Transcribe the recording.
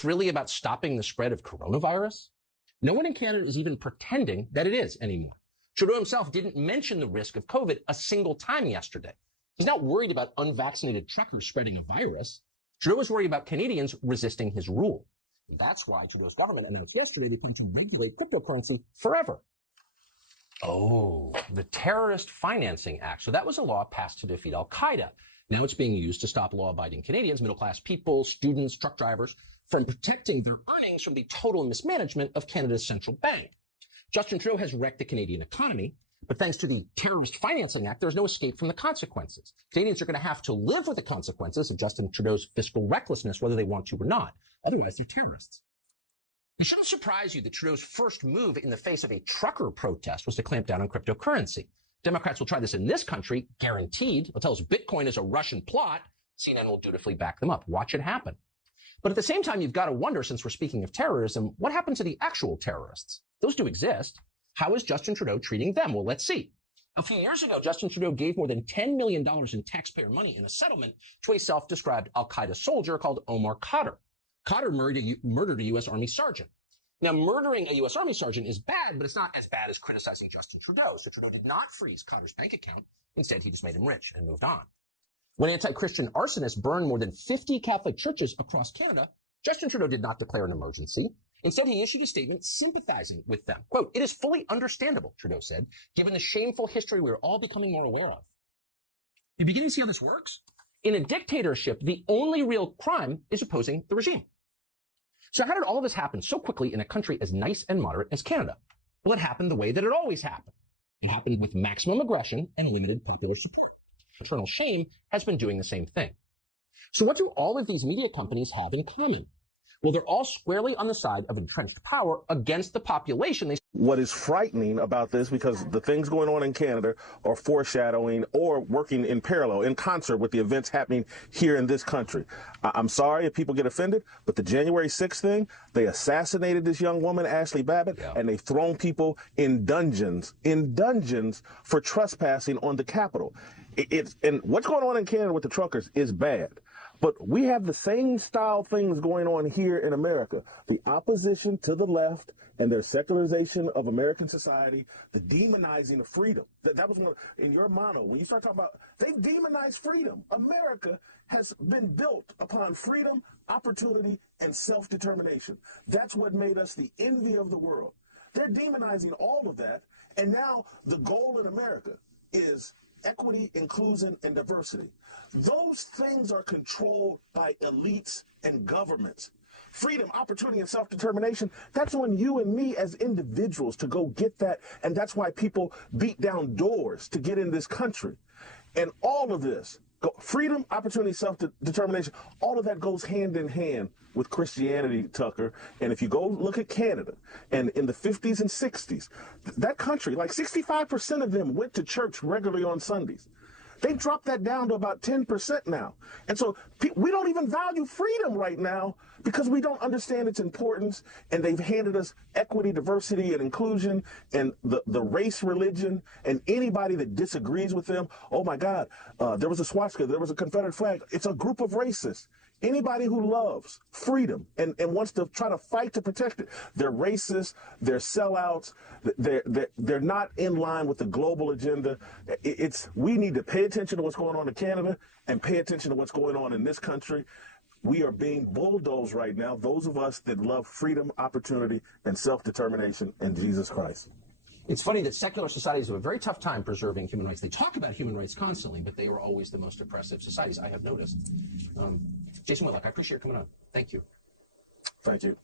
this really about stopping the spread of coronavirus? No one in Canada is even pretending that it is anymore. Trudeau himself didn't mention the risk of COVID a single time yesterday. He's not worried about unvaccinated truckers spreading a virus. Trudeau is worried about Canadians resisting his rule. And that's why Trudeau's government announced yesterday they plan to regulate cryptocurrency forever. Oh, the Terrorist Financing Act. So that was a law passed to defeat Al-Qaeda. Now it's being used to stop law-abiding Canadians, middle-class people, students, truck drivers, from protecting their earnings from the total mismanagement of Canada's central bank. Justin Trudeau has wrecked the Canadian economy, but thanks to the Terrorist Financing Act, there's no escape from the consequences. Canadians are going to have to live with the consequences of Justin Trudeau's fiscal recklessness, whether they want to or not. Otherwise, they're terrorists. It shouldn't surprise you that Trudeau's first move in the face of a trucker protest was to clamp down on cryptocurrency. Democrats will try this in this country, guaranteed. They'll tell us Bitcoin is a Russian plot. CNN will dutifully back them up. Watch it happen. But at the same time, you've got to wonder, since we're speaking of terrorism, what happened to the actual terrorists? Those do exist. How is Justin Trudeau treating them? Well, let's see. A few years ago, Justin Trudeau gave more than $10 million in taxpayer money in a settlement to a self-described al-Qaeda soldier called Omar Khadr. Khadr murdered a U.S. Army sergeant. Now, murdering a U.S. Army sergeant is bad, but it's not as bad as criticizing Justin Trudeau. So Trudeau did not freeze Khadr's bank account. Instead, he just made him rich and moved on. When anti-Christian arsonists burned more than 50 Catholic churches across Canada, Justin Trudeau did not declare an emergency. Instead, he issued a statement sympathizing with them. Quote, "It is fully understandable," Trudeau said, "given the shameful history we are all becoming more aware of." You begin to see how this works? In a dictatorship, the only real crime is opposing the regime. So how did all of this happen so quickly in a country as nice and moderate as Canada? Well, it happened the way that it always happened. It happened with maximum aggression and limited popular support. Eternal shame has been doing the same thing. So what do all of these media companies have in common? Well, they're all squarely on the side of entrenched power against the population. What is frightening about this, because the things going on in Canada are foreshadowing or working in parallel, in concert with the events happening here in this country. I'm sorry if people get offended, but the January 6th thing, they assassinated this young woman, Ashley Babbitt, and they've thrown people in dungeons for trespassing on the Capitol. And what's going on in Canada with the truckers is bad. But we have the same style things going on here in America. The opposition to the left and their secularization of American society, the demonizing of freedom. That was one in your motto. When you start talking about, they've demonized freedom. America has been built upon freedom, opportunity, and self-determination. That's what made us the envy of the world. They're demonizing all of that. And now the goal in America is equity, inclusion, and diversity. Those things are controlled by elites and governments. Freedom, opportunity, and self-determination, that's on you and me as individuals to go get that. And that's why people beat down doors to get in this country. And all of this, freedom, opportunity, self-determination, all of that goes hand in hand with Christianity, Tucker. And if you go look at Canada, and in the 50s and 60s, that country, like 65% of them went to church regularly on Sundays. They dropped that down to about 10% now. And so we don't even value freedom right now because we don't understand its importance. And they've handed us equity, diversity, and inclusion, and the race, religion, and anybody that disagrees with them. Oh my God, there was a swastika, there was a Confederate flag. It's a group of racists. Anybody who loves freedom and wants to try to fight to protect it, they're racist, they're sellouts, they're not in line with the global agenda. We need to pay attention to what's going on in Canada and pay attention to what's going on in this country. We are being bulldozed right now, those of us that love freedom, opportunity, and self-determination in Jesus Christ. It's funny that secular societies have a very tough time preserving human rights. They talk about human rights constantly, but they are always the most oppressive societies, I have noticed. Jason Whitlock, I appreciate you coming on. Thank you. Thank you.